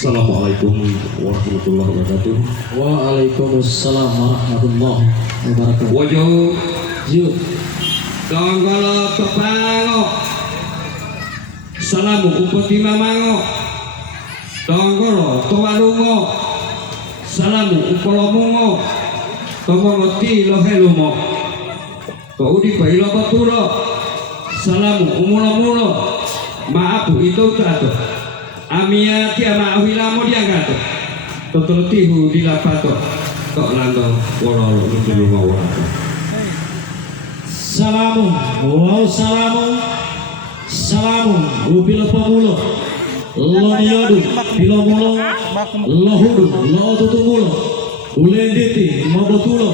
Assalamualaikum warahmatullahi wabarakatuh. Waalaikumsalam warahmatullahi wabarakatuh. Wajah Yuk, Donggolo Tepango Salamu Upati Mamango Donggolo Towarungo Salamu Upolomungo Tomongoti Lohelumo Toudi Pailo Batulo Salamu Umulo-mulo Maapu itu trato Amia tiama awilamo diangkat Totol tihu dilapato Tok lando Wololo Nundulu Mawarato salamu, wow salamu, salamu, upilo pamulo, lo niodu, pilo mulo, lo hudu, lo tutumulo, ulenditi, mo botulo,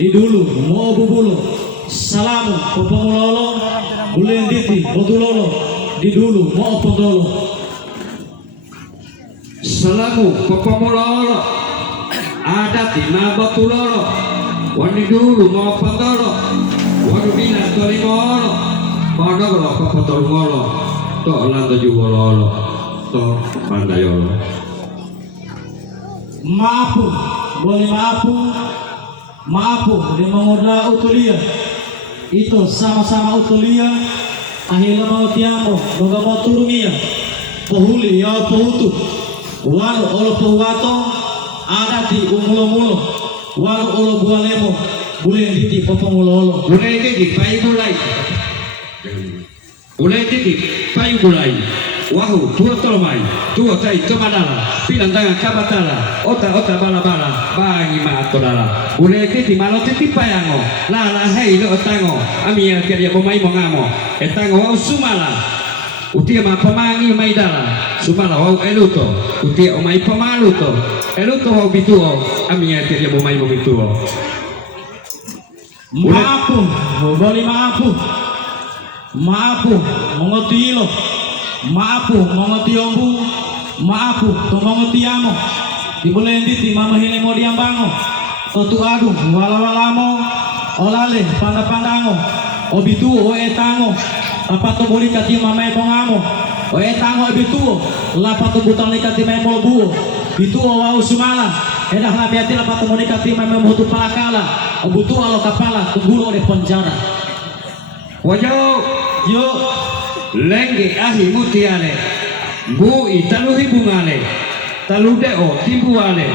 idulu, mo bubulo, salamu, popamulolo, ulenditi, botulolo, didulu, mo pondolo. Salamu popamulolo adati ma botulolo, wanidulu mo pondolo. Waduh bina tolimolo, padahal apa potolongolo, toh landa jubololo, toh pandayolo. Maapu, boleh maapu, dia mengudra utulia. Itu sama-sama utulia. Akhirnya mau tiamo, doga mau turungia. Pohuli ya pohutu, walu olo pohuato, ada di umulo-mulo, walu olo bualemo. Boleh titi popomulolo. Boleh titi payu bulai. Boleh titi payu bulai. wahu tua tolomai tua tai tomadala pilandanga kabatala ota bala bangi maatolala ule titi malo titi payango la hei lo otango amia keria bomai mongamo etango wau sumala utia ma pamangi maidala sumala wau eluto utia omai pamaluto eluto wau bituo amia keria bomai momituo Maapu, boli maapu, maapu, mongoti ilo, maapu, mongoti ombu, maapu, to mongoti amo, tibulendi ti mama hile mo diambango, totu adu, wala-walamo, olale, panda-pandango, obitu, o etango, apato boli kati mama epongamo, o etango obitu, lapato butang likati memo buo, bitu o wau sumala, edah labiati lapato monikati mama mutu palakala. Butuh alo kapala tunggulo de penjara. Wajo Yo lenge ahi mutiare bu italuhi bungale talude o timbuale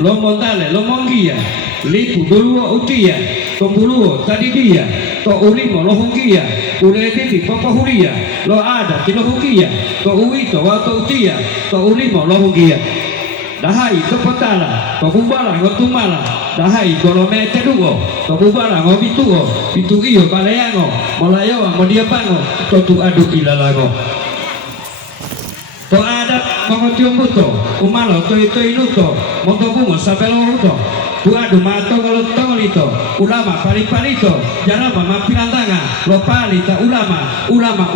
lomondale lomongia lipu duluo utia tombuluo tadi dia to ulimo lohungia uletiti papahuria lo ada tilohungia to uito wato utia to ulimo lohungia dahai kepetala to bumbala ngotumala dahai golome tedugo to bumbala ngobituo pitu iyo baleango malayo modiapango to tu adu ilalago to ada mangotio buto umalo to inuto montobungo sabelo huto tu adu mato kalau tolito ulama pari-parito jarama mapilantanga lo palita ulama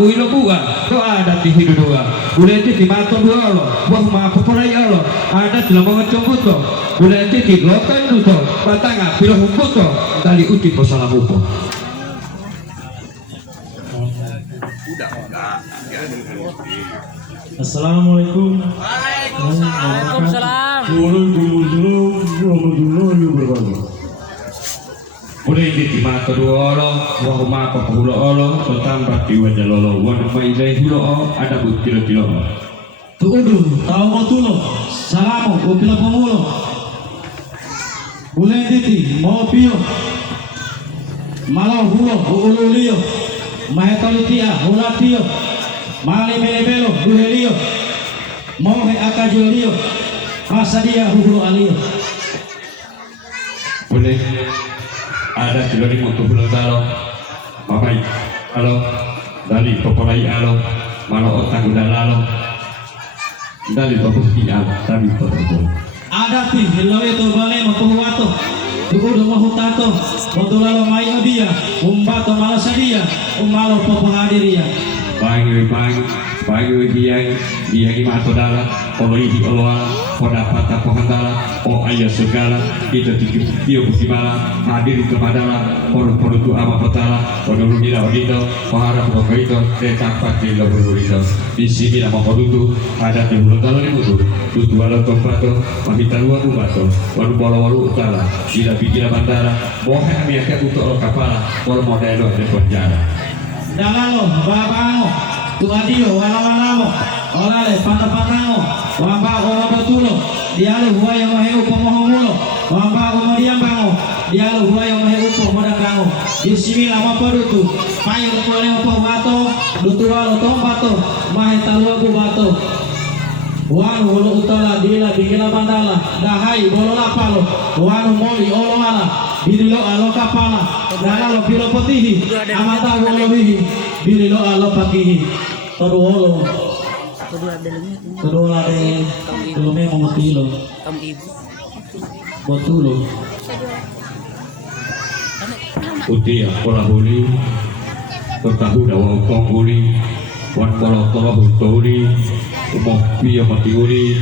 uilo buga to ada di hidudua uleti di mato duolo buah ma popolai alo ada di lamongan combuto uleti di lota inuto batanga pilo humbuto tali uti posalamuko. Assalamualaikum. Waalaikumsalam. Warahmatullahi wabarakatuh. Mulai di mata dua olo, wah ma papulo olo, tambah di wajah lolo, wana mai dai hulo ada butilo-tilo. Tuudu, tao motulo, salamu, upila pengulo. Buleng titi, mau pio. Malau hulo, uululio. Mahetolitia, hulatio. Mali belebelo, duhelio. Mohe akajulio. Masadia hulo alio. Boleh ada di untuk bulan talo, mamai, alo, dari popolai alo, malo otang udah lalo, dari popus iya, tapi popus. Ada ti, hilaw itu bale mapuhuwato. Duudo mahutato, modulalo mayo dia, umbato malasadia, umalo popahadiria. Bangi hiyang mato dala, olo ihi oloala, poda pata pohandala, o ayah segala, kita tikip bukimala, hadir kepadala, podo tu ama petala, podo lunila odito, pohara pokoito, tetapat di lobulurito. Di sini nama podutu, ada di bulu talo di mutu, tutu walo tompato, mamita luar umato, walu utala, gila bigila bandara, mohe amiaka untuk olo kapala, olo modelo de penjara. Dalalo, babango, tuadio, wala-walamo, olale, panta-pantango, wamba orobotulo, dialo huayo maheu pomohomulo, wamba omodiambango, dialo huayo maheu pomodakango, bismillah mapadutu, payo kuale wato, dutualo tompato, mahitalua bubato, wanu wolo utala, dila bigila bandala, dahai bolola palo, wanu moli olowala, bililo alo kapala, dalalo pilo potihi, amata wolo wihi, bililo alo pakihi, todo wolo, todo lade, belumnya mengutilo, botulo, Utia pola huli, tertahu dawa utong huli, wan pola tola hutuli, umok piyo mati huli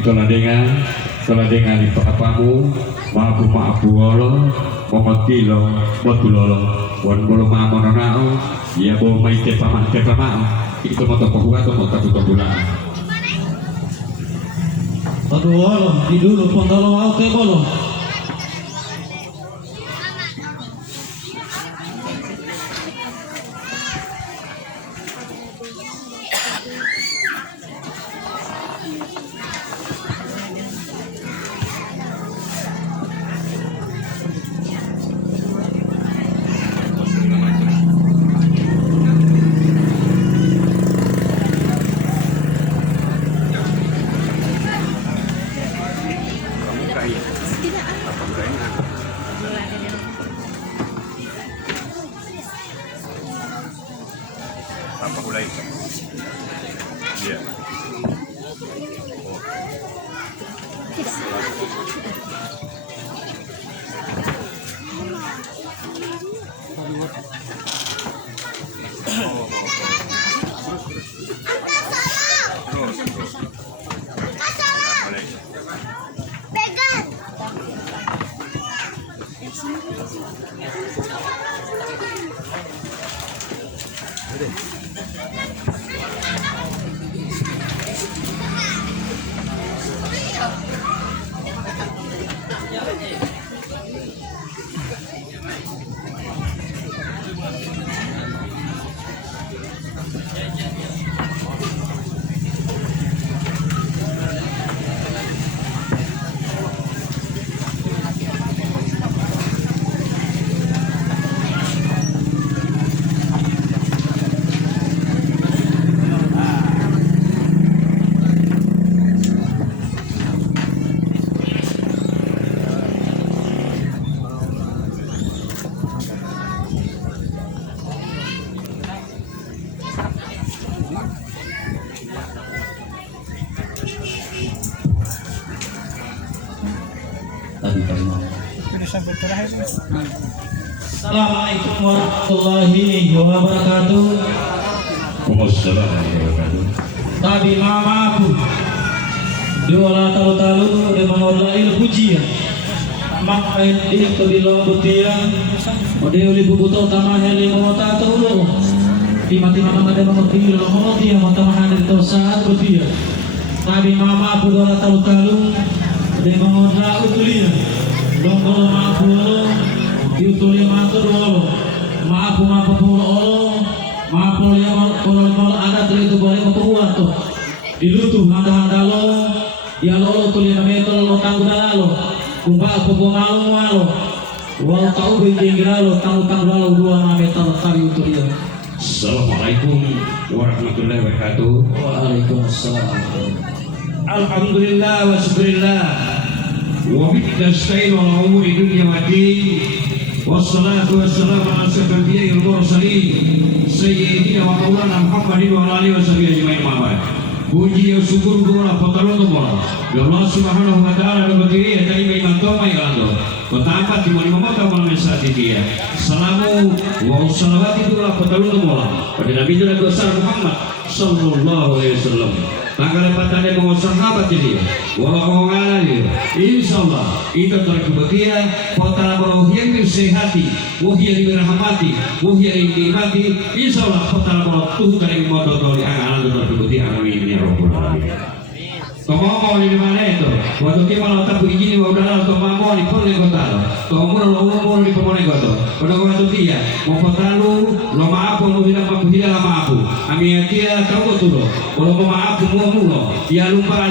keladengan di papamu, maapu olo, momotilo, botulolo, wan bolo mamononao, ia bo mai tepamao, itu moto pahuato moto tutobulaan. todo wolo, di dulu pondolo auto bolo. Tanpa gulai. Iya. Assalamualaikum warahmatullahi wabarakatuh. Wassalamualaikum. Tabi mamaku diolah talu-talu dan mengolah pujian makain itu di lombutian modeli bubuto tamahan lima tato timati mama ada mengerti lomoti yang mata itu saat rupiah. Tabi mamaku diolah talu-talu dan mengolah utulian dongkol maafu diutuli matur olo maafu pulo olo maafu yang kalau ada itu boleh membuat tuh dilutuh handa-handalo ya lolo tuli nameto lo tanggu dalalo kumpa aku malu malu wal tau binjing lalo tanggu lalo dua nameto tari utuli. Assalamualaikum warahmatullahi wabarakatuh. Waalaikumsalam. Alhamdulillah wa syukurillah wa bihi nasta'inu ala umuri dunya wa din wassalatu wassalamu ala asyrafil anbiya'i wal mursalin sayyidina wa maulana Muhammadin wa ala alihi washabihi ajma'in ma ba'd. Puji dan syukur kepada Allah Allah Subhanahu wa taala dan berdiri dari iman toma yang ando kota di mana mata malam saat dia salamu wa salawat itu lah Allah pada Nabi besar Muhammad sallallahu alaihi wasallam. Tanggal patahnya mengusung sahabat dia, walau orang dia, insyaallah itu terkebetulan kota yang disehati, yang dirahmati, yang dinikmati, insyaallah kota Tuhan dari motor dari anak-anak terkebetulan amin ya rabbal alamin. Tomamo di mana itu? Waktu kita malah tak begini, udah tomamo di poni kota, tomamo lo di poni kota. Pada waktu dia mau kota lu, lo maaf lo tidak maaf. Ami dia tahu tu lo, kalau mau maaf semua dia lupa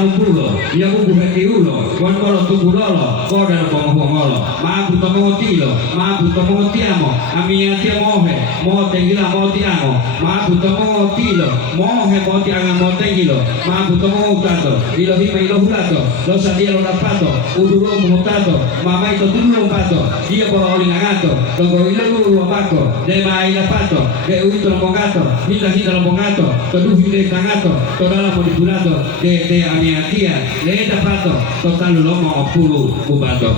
dia buku hati lo, kalau tu lo, kau dah bohong lo, maaf tomamo tilo, maaf tomamo tiamo. Ami dia mau tenggila mau tiamo, maaf tomamo tilo, mau tiangan mau tenggilo, maaf tomamo tato. Ilo hima ilo hulato, lo sadia lo dapato, uduro mutato, mama itu dulu pato, dia bawa oli ngagato, lo ilo lu pato, de mai dapato, de uito lo mongato, hita lo mongato, todo hide tangato, todo la modulato, de amiatia, de dapato, total lo mau pulu bubato.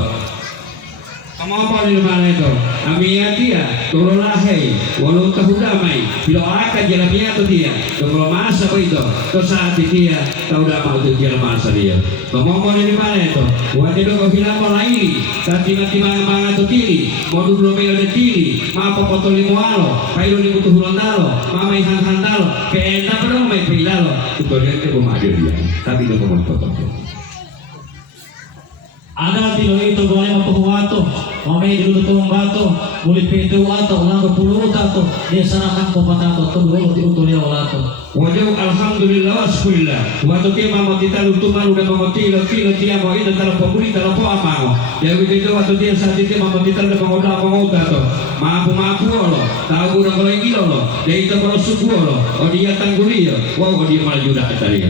Apa di mana itu? Amia dia, tolong lahir, walau tahu damai, bila akan jalan dia tu dia, kalau masa itu, tu saat dia tahu damai tu jalan masa dia. Ngomong di mana itu? Wajib kau bilang mulai, tapi nanti mana tu tiri, mau dulu melo de tiri, apa potol limo alo, kayu limo tu hulondalo, mama ihan handalo, kena berapa mai pilalo, itu dia tu maju dia, tapi tu mau potol. Ada tilo itu boleh mempuato, mamai dulu tu membato, boleh petu atau ulang berpuluh tato, dia serahkan kompatato, tunggu diutulia olato. Wajib alhamdulillah wasbillah. Waktu kita mau kita lutuman udah mau tilo dia mau itu kalau pembuli kalau apa mau. Ya begitu waktu dia saat itu mau kita udah mau tato. Maafu lo, tahu udah kalau gilo lo, dia itu kalau suku lo, oh dia tangguli ya, wow dia malah juga tadi.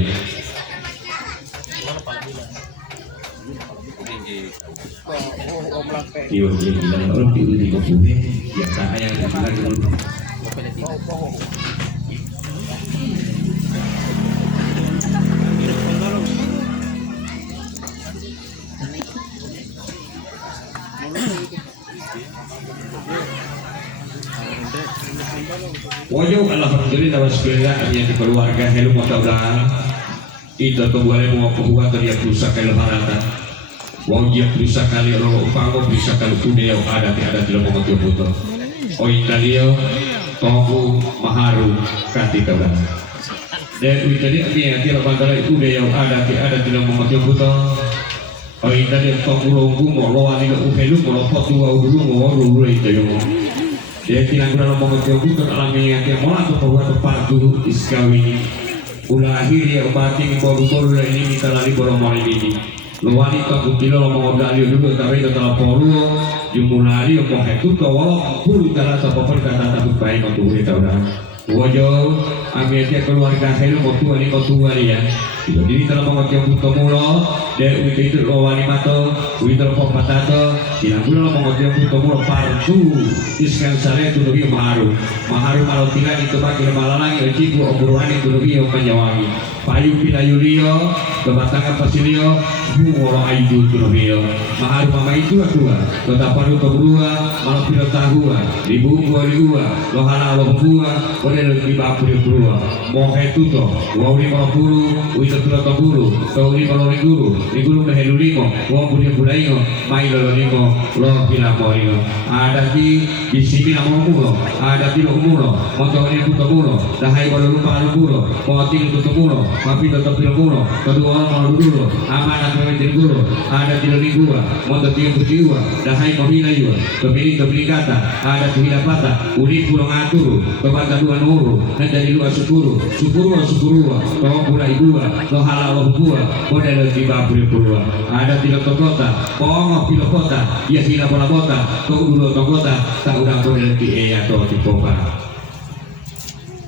Iyo bilang orang di kopi ya saya yang bilang dulu. Wajib alhamdulillah wasbila yang di keluarga helu motaudan itu tuh boleh mau kebuat dia berusaha kalau harata wajib berusaha kali orang upango bisa kalau budaya ada tidak mau mati butuh oh Italia tohu maharu kati kawan dan Italia dia tidak bandara budaya ada tidak mau mati butuh oh Italia tohu longgu mau loan ini uhelu mau lopot dua dulu mau dulu itu yang dia tidak guna nomor kebutuhan alami yang dia mau atau bahwa tempat dulu iskawi ulah akhirnya obatin baru ini kita lari borong ini lo wanita kutilo lo mau gali dulu tapi setelah poru jumulari mau hekut kau puluh cara apa kata takut baik untuk kita udah wajah ambilnya keluarga saya mau tua ini kau tua ya jadi kalau mau yang butuh mulo deh itu lo wanita itu lo patato tidak guna lo mau yang butuh mulo partu iskan saya itu lebih maharu malau tidak itu pakai malalagi cipu obrolan itu lebih penjawangi payu pilayulio kebatangan pasilio bungo aidu itu lebih maharu mama itu dua tetap paru kedua malau pilo tahua ribu lo hala lo dua oleh lebih bapur dua mau itu toh wow 50 itu pilo tahulu kau 50 guru mehelu limo wong punya bulaingo mai lo limo lo pila moino ada di sini nama mulo ada di mulo motor ini putar mulo dahai baru lupa mulo mau tinggal tutup mulo tapi tetap pila mulo kedua orang mau dulu amanah pemimpin dulu ada di lingua motor tinggal berjiwa dahai mohina iwa kepilih kata ada tidak patah uli pulang atur kepada dua nuru dan dari luar syukuru kau pula ibu lo halal lo buah model di bapur puluh ada di kota pongok di kota ya sila bola kota kau dulu kota tak udah boleh di atau di kota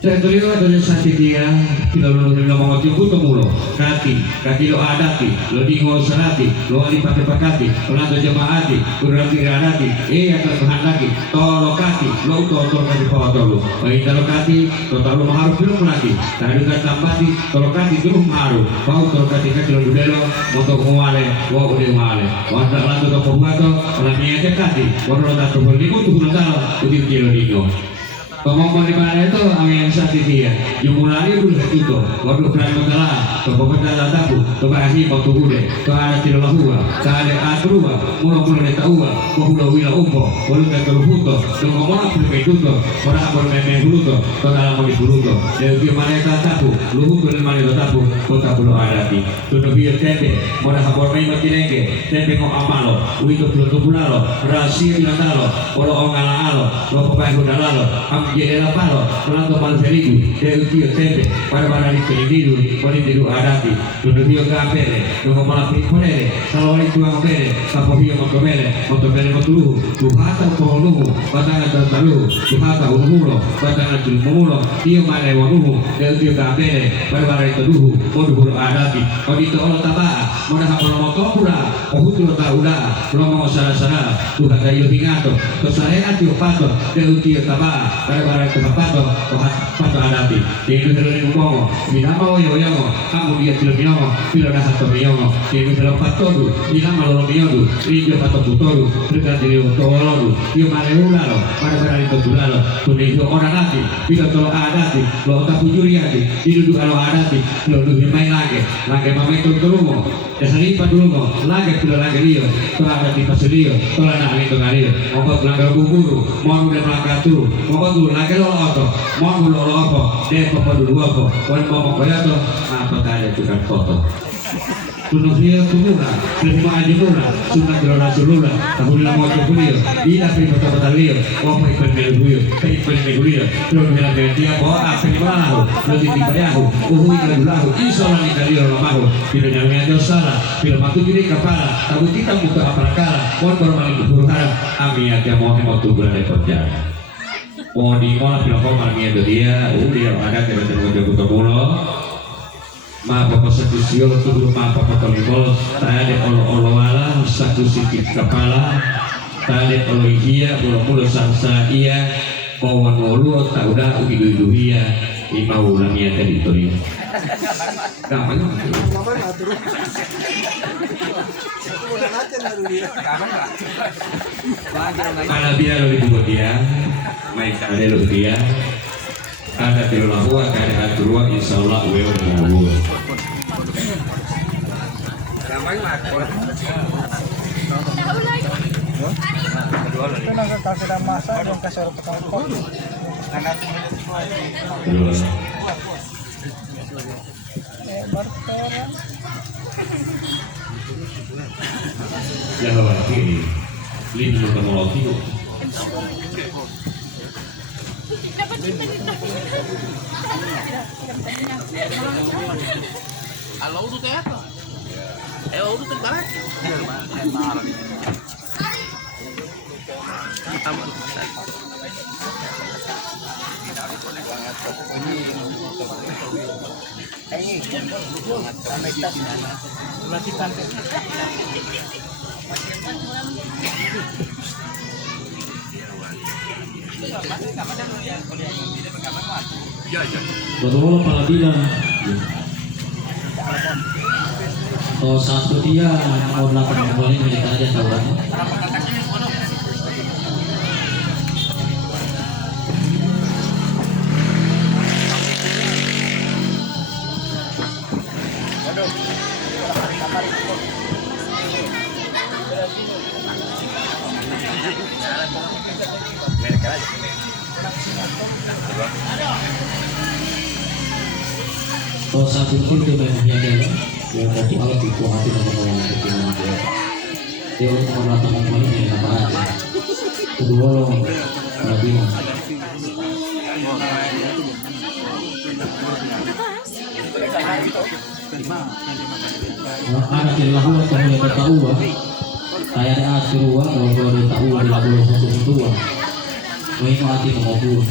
saya terlihat dari sakit dia kita lo ngomong tipu temu lo kaki lo adati lo dingo serati lo ali pakai pakati lo nanti jemaati kurang tiradati akan kehendaki tolo kaki lo tolo kaki foto lo tolo kaki tolo maharu belum lagi tadi kan tambati tolo kaki belum maharu bau tolo kaki lo dudelo motor muale wo udah muale wanda lantu to pembato orang niatnya kaki walau tak terbentuk tuh notalo udah kilo dingo Pemongkol di mana itu angin sakit dia. Jumulari udah itu. Waduh berani mengalah. Kebetulan tabu. Kebahasi waktu bude. Keada tidak lahua. Keada atrua. Mula taua. Wahula wila umpo. Walau tak terhuto. Ngomong apa lebih itu. Orang bermeme buluto. Kedalam di buluto. Dari mana itu tabu. Luhut dari mana itu tabu. Kota belum ada di. Sudah biar tempe. Mana habor main mati lenge. Tempe ngom amalo. Wito belum tubulalo. Rahasia bilang talo. Walau ongala alo. Lo papai hudalalo. Jadi apa lo? Orang tu malu seribu, dia utia tempe, pada di keliru, pada di adati, tujuh dia kapere, tujuh malah pikore, kalau itu yang kapere, apa dia mau tulu, tuhata pohonu, batangan tertalu, tuhata umulo, batangan terumulo, dia mana wanuhu, dia utia kapere, pada itu dulu, mau adati, kalau itu orang tabah, mau dah mau kopura, tu tahulah, mau sana, tuhan kayu hingato, kesalahan tu pato, dia utia tabah, pada kepato pato adati itu dari ngomong binama yo kamu dia tidak binama tidak ada satu binama itu dari pato tu binama lo binama itu pato putoru dekat dari tolong dia maleulah pada itu tulalo tu itu orang adati tidak tolong adati lo tak pujuriati itu kalau adati lo lebih main lagi mama itu terus ya selipat dulu lagi tidak lagi dia kalau ada di pasilio kalau nak itu ngalir obat langgar buburu mau udah melanggar tu obat tu lagi lo apa mau lo apa deh papa dulu apa wan mau kaya tu apa kaya juga foto Tunisia tumura, terima aja mura, sunnah kalau rasulullah, tahun lama kemudian, dia pergi kota Leo, apa ikan meluyo, ikan meluyo, terus bilang dia bawa apa di mana, lalu dibayar, ikan belahu, insyaallah kita lihat lamahu, bila nyamanya jauh salah, bila matu diri kepala, tapi kita buka apa kala, kon bermain berburu harap, amin ya mau berada kerja. Oh di mana bila kau malamnya dia, dia ada tidak terbuka mulo. ma papa sakusio tuh ma papa tolibol tade olo wala sakusiki kepala tade olo iya mulu sangsa iya kawan wolu tak udah udah iya lima ulang ya tadi itu ya gampang ada biar lo dibuat dia main ada lo dia ada tirulah ada aturan insyaallah wewe mau ya lagi lini teknologi kok Halo tuh teh. Udah terbalas. Betul apabila satu dia mau melakukan kembali mereka aja tahu kan? Kalau satu itu memangnya adalah yang waktu alat itu hati dan menolak kepikiran dia. Dia untuk melakukan kembali dengan apa aja. Kedua lo bilang. Anak yang lahir atau mulai bertahu, kayak ada asirua kalau boleh tahu ada lagu untuk mau itu hati mengobrol.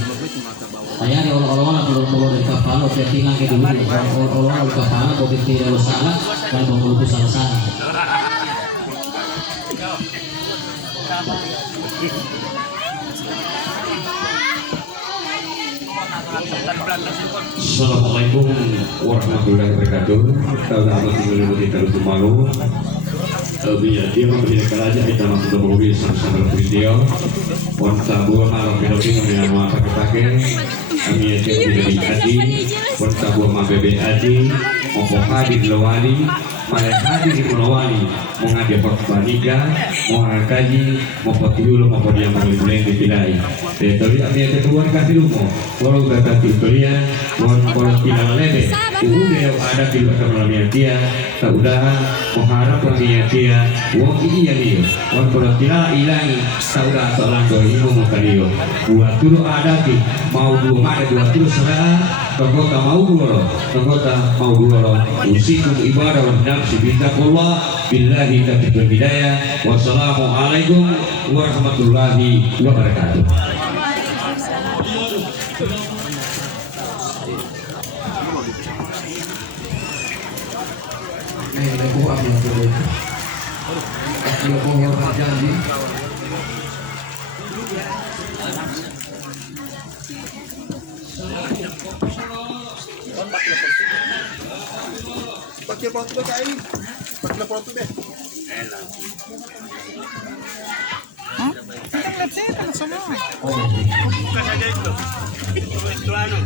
Saya di orang-orang kalau dari kepala saya tinggal ke dulu orang-orang di kepala kalau tidak salah dan mengeluh salah. Assalamualaikum warahmatullahi wabarakatuh. Saudara mati terus malu. Dia memberikan aja kita masuk ke mobil sama-sama video. Wanita buah malam video dengan apa pakai. Kami aja di Adi. Wanita buah ma bebe Adi. Mau hadir lawali, malah hadir di lawali. Mau ngajak perbanika, mau ngakaji, mau patiul, mau dia mau boleh dipilih. Tapi kami aja keluar kasih rumah. Kalau kata tutorial, kalau tidak lebe, udah ada di belakang malamnya dia. Tak udah mengharap malamnya dia. Wong iya dia, wong kalau tidak hilang, tak udah seorang doi mau dia. Buat dulu ada ti, mau dua mana dua terus serah. Kota mau dulu, kota mau dulu. Usikum ibadah wa nafsi bittaqullah billahi taufiq hidayah. Wassalamualaikum warahmatullahi wabarakatuh. Pakai foto kayak pakai foto deh. Bukan saja itu. Itu anu.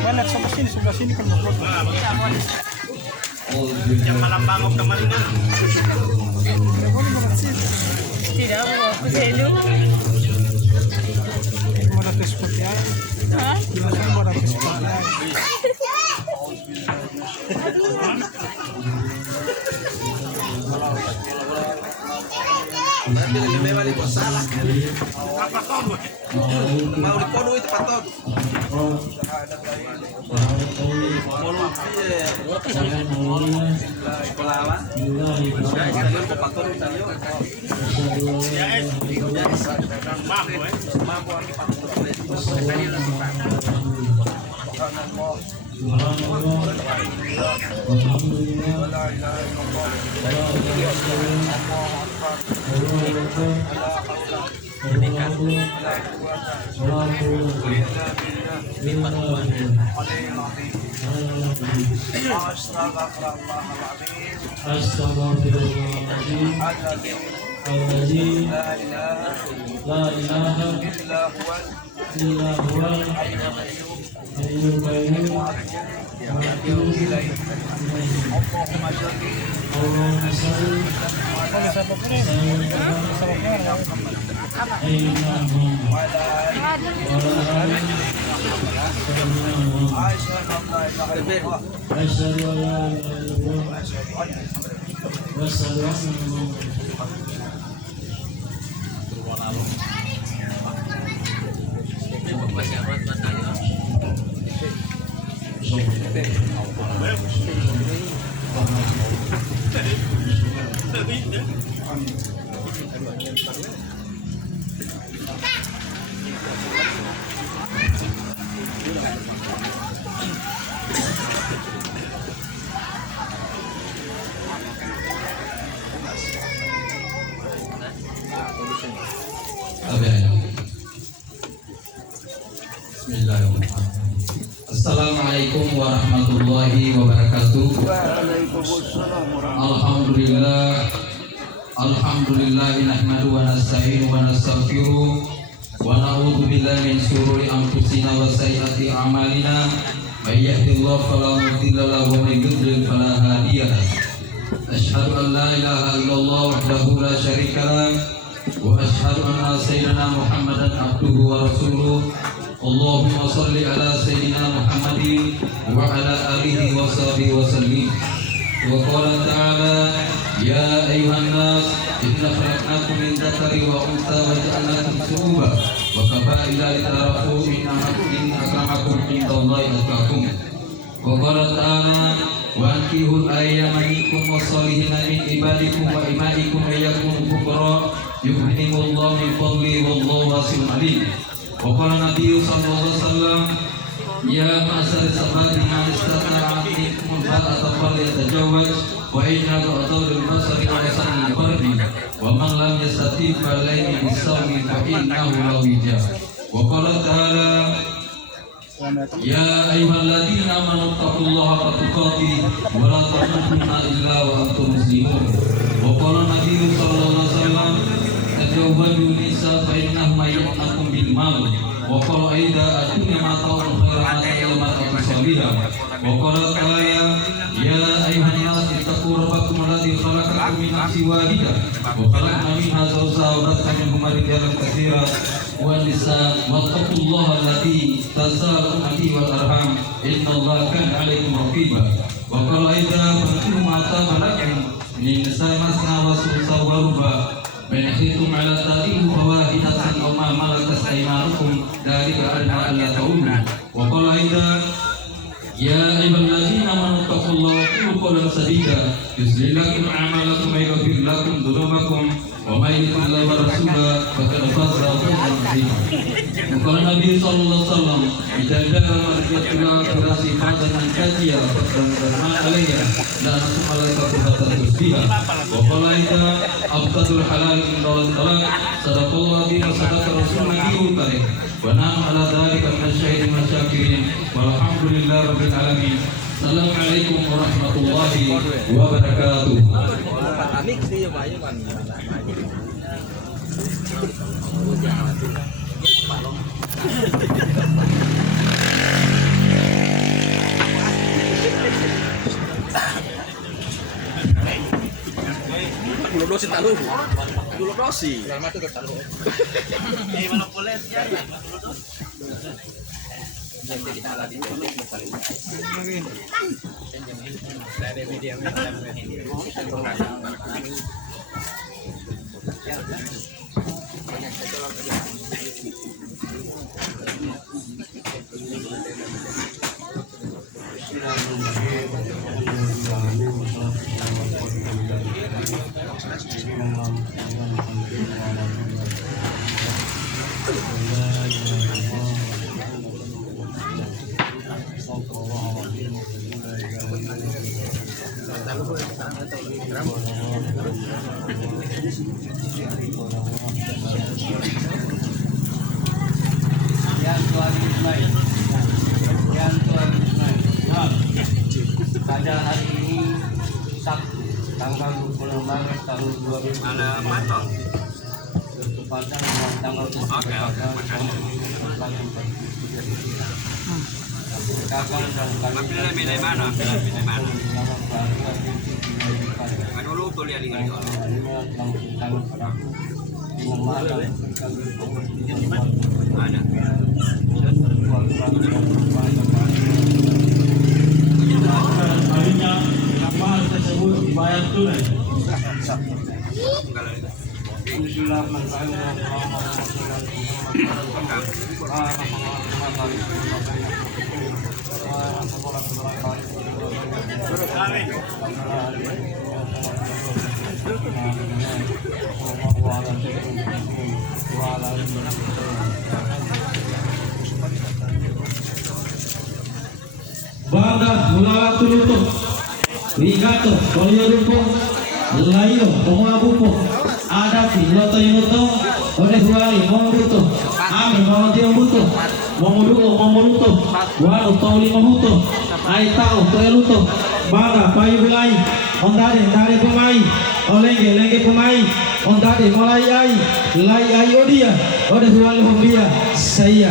Mana sebelah sini kan foto. Yang malam bangok kemarin kan. Tidak mau aku selu. Mana tes seperti apa? Hah? Mana tes seperti apa? Mau dipodo itu paton. Sekolah apa? Stadion paton stadion. Ya es. Mampu paton. Subhanallah, walhamdulillah, la ilaha illallah, Allahu akbar, Astaghfirullahaladzim, alladzi la ilaha illa huwal hayyul qayyum wa atubu ilaihi. Allahumma shalli Bismillahirrahmanirrahim. Assalamualaikum warahmatullahi wabarakatuh. Alhamdulillah, alhamdulillah, nahmadu wa nasta'inu wa nastaghfiruh wa na'udzu billahi min shururi anfusina wa sayyiati a'malina. May yahdihillahu fala mudilla lahu wa may yudlil fala hadiya lahu. Asyhadu an la ilaha illallah wahdahu la syarika lahu wa asyhadu anna sayyidina Muhammadan abduhu wa rasuluh. Allahumma salli ala sayyidina Muhammadin wa ala alihi wa sahbihi wa sallim. Wa qala ta'ala ya ayyuhan nas inna khalaqnakum min dzakari wa untha wa ja'alnakum syu'uban wa qabaila lita'arafu inna akramakum indallahi atqakum. Wa qala ta'ala wa ankihul ayyama minkum was-solihina min ibadikum wa imaikum ayyakum fuqara yughnihimullahu min fadlihi wallahu wasi'un alim. Wa qala Nabi sallallahu alaihi wasallam ya ma'asar sabati man istata'a minkum al-ba'ata falyatajawwaz wa inna ghadabul basari wa lisanil fardi wa man lam yastati' falayhi bisawmi fa innahu la wija. Wa qala ta'ala ya ayyuhalladzina amanu taqullaha haqqa tuqatih wa la tamutunna illa wa antum muslimun. Wa qala Nabi sallallahu alaihi wasallam tajawwadu nisa fa innahuma ya'nakum bil mal. Wa qala aida adunya mata'un khairan ta'lamat salihah. Wa qala ta'ala ya ayyuhan nas ittaqu rabbakum alladzi khalaqakum min nafsin wahidah wa khalaqa minha zawjaha wa batha minhuma rijalan katsiran wa nisaa wattaqullaha alladzi tasaaluna bihi wal arham innallaha kana 'alaykum raqiba. Wa qala aida fankihu ma taba lakum min nisaa masna wa sulsa wa ruba من خفتم على تأتيه فواحدة أو ما ملكت أيمانكم ذلك أدنى ألا تعولوا. وقال أيضا يا أيها الذين آمنوا اتقوا الله وقولوا قولا سديدا يصلح لكم أعمالكم ويغفر لكم ذنوبكم ومن يطع الله ورسوله فقد فاز فوزا عظيما. وقال النبي صلى الله عليه وسلم إذا جاء مرجع إلى فراسي فازا كاجيا فقد عليها لا نسمع لك حتى تصبيها. وقال أيضا أبغض الحلال من الطلاق صدق الله وصدق رسول النبي الكريم ونحن على ذلك من الشهيد والشاكرين والحمد لله رب العالمين. السلام عليكم ورحمة الله وبركاته. Dulu dosi talu. Dulu dosi. Lama tu talu. Eh mana boleh ya. Jadi kita lagi paling. Ada video Allah Yang Tuhan Ismail. Yang Tuhan Ismail. Pada hari ini Sabtu tanggal 20 Maret tahun 2020. Mana matang? Bertepatan dengan tanggal 20 Kapan dan kami pilih mana? Dulu tuh lihat ini. Ada. Harinya mahal tersebut dibayar tunai. Bangga mula tuluto wigato kolyo rupo layo pomabupo ada piloto yuto ode huali monguto ame monotio buto monguruto wano tauli mahuto aitao toeluto bangga payu bilai ondade pemai lenge pemai ondade mulai ai lai ai odia ode huali hombia saya